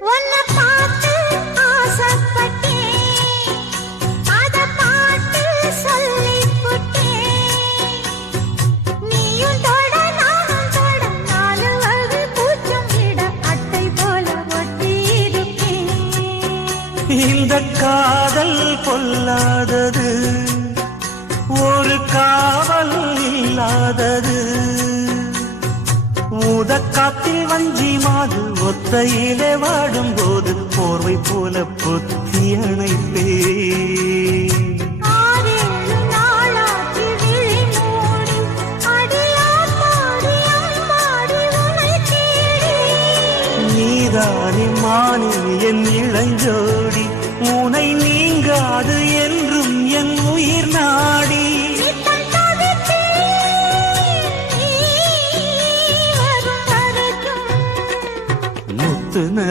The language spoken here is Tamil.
இந்த காதல் பொல்லாதது, ஒரு காவல் இல்லாதது. ஊதக்காத்தில் வஞ்சி மாது ஒத்தையிலே வாடும் போது போர்வை போல பொத்தி அணைப்பே. நீதானே மானே என் இளஞ்சோடி, உனை நீங்காது என்றும் என் உயிர் நாடி.